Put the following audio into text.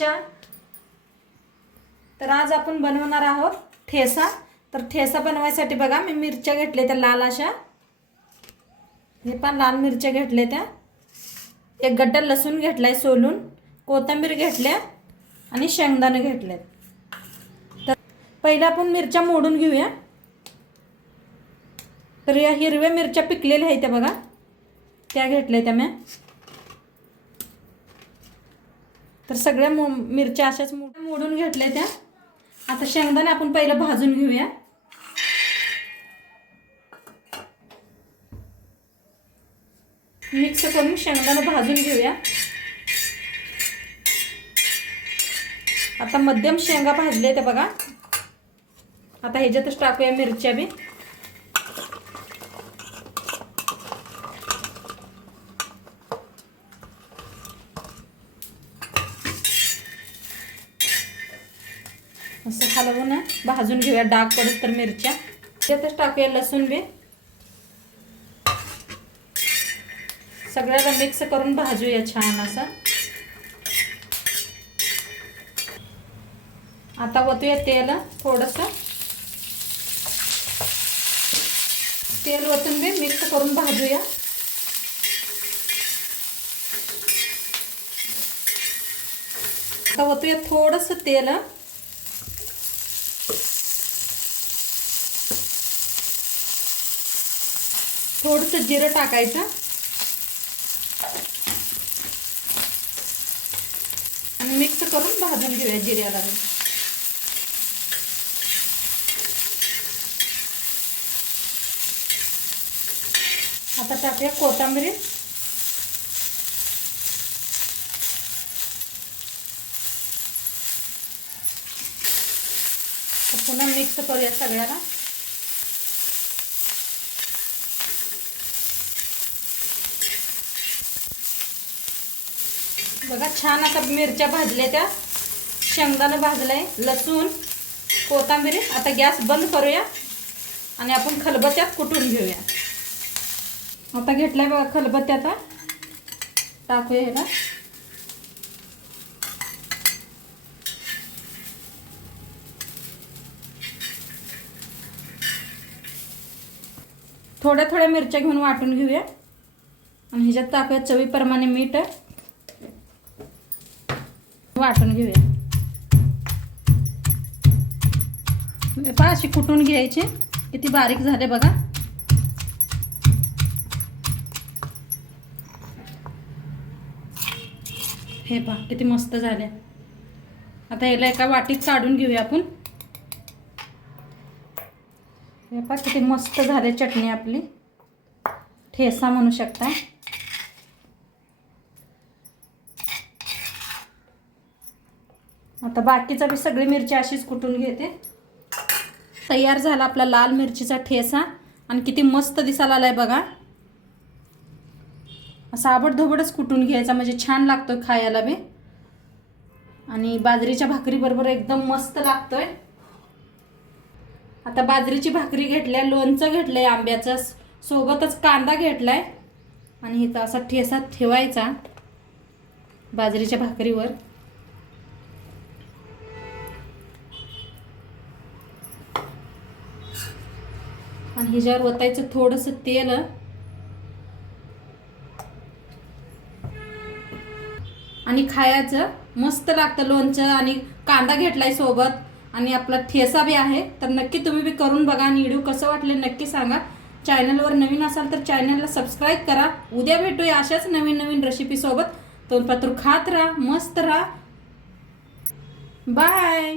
नमस्ते तर आज आपण बनवणार आहोत ठेसा. तर ठेसा बनवायसाठी बघा मी मिरच्या घेतल्या त्या लाल अशा. हे पण लाल मिरच्या घेतल्या त्या. एक गड्डा लसूण घेतलाय सोलून कोथिंबीर घेतल्या आणि शेंगदाणे घेतलेत तर पहिलं आपण मिरच्या मोडून घेऊया. तर या हिरव्या मिरच्या पिकलेल्या आहेत त्या बघा. त्या घेतल्या त्या मी. तर सगळ्या मो मिरच्या अशाच मोडून घेतल्या त्या. आता शेंगदाणे आपण पहिलं भाजून घेऊया. मिक्स करून शेंगदाणं भाजून घेऊया. आता मध्यम शेंगा भाजले त्या बघा. आता ह्याच्यातच टाकूया मिरच्या बी. असं हलवून ना. भाजून घेऊया. डाग पडत तर मिरच्या. त्यातच टाकूया लसूण बी. सगळ्याला मिक्स करून भाजूया छान असं. आता ओतूया तेल थोडंसं. तेल वतून बी मिक्स करून भाजूया. आता ओतूया थोडंसं तेल. थोडंसं जिरं टाकायचं. आणि मिक्स करून भाजून घेऊया जिऱ्याला आता टाकूया कोथांबरी. पुन्हा मिक्स करूया सगळ्याला. बघा छान आता मिरच्या भाजल्या त्या. शेंगदाणं भाजलंय लसूण कोथिंबीर. आता गॅस बंद करूया आणि आपण खलबत्त्यात कुटून घेऊया? आता घेतलाय बघा खलबत्त्या आता टाकूया ह्याला. थोड्या थोड्या मिरच्या घेऊन वाटून घेऊया. आणि ह्याच्यात टाकूया चवीप्रमाणे मीठ. वाटून घेऊया. म्हणजे पहा अशी कुटून घ्यायची? किती बारीक झाले बघा. हे पहा किती मस्त झाले. आता याला एका वाटीत काढून घेऊया आपण. हे पहा किती मस्त झाले चटणी आपली. ठेसा म्हणू शकता. आता बाकीचा मी सगळी मिरची अशीच कुटून घेते. तयार झाला आपला लाल मिरचीचा ठेसा. आणि किती मस्त दिसायला आला आहे बघा. असा आबडधोबडच कुटून घ्यायचा म्हणजे छान लागतोय खायला बी. आणि बाजरीच्या भाकरीबरोबर एकदम मस्त लागतोय. आता बाजरीची भाकरी घेतल्या लोणचं घेतलंय आंब्याचं. सोबतच कांदा घेतलाय. आणि इथं असा ठेसा ठेवायचा बाजरीच्या भाकरीवर. आणि ह्याच्यावर ओतायचं थोडंसं तेल. आणि खायचं. मस्त लागतं लोणचं आणि कांदा घेतलाय सोबत. आणि आपला ठेसा बी आहे. तर नक्की तुम्ही बी करून बघा आणि व्हिडिओ कसं वाटले नक्की सांगा. चॅनलवर नवीन असाल तर चॅनलला सबस्क्राईब करा. उद्या भेटूया अशाच नवीन नवीन रेसिपीसोबत दोन पात्र खात राहा मस्त राहा. बाय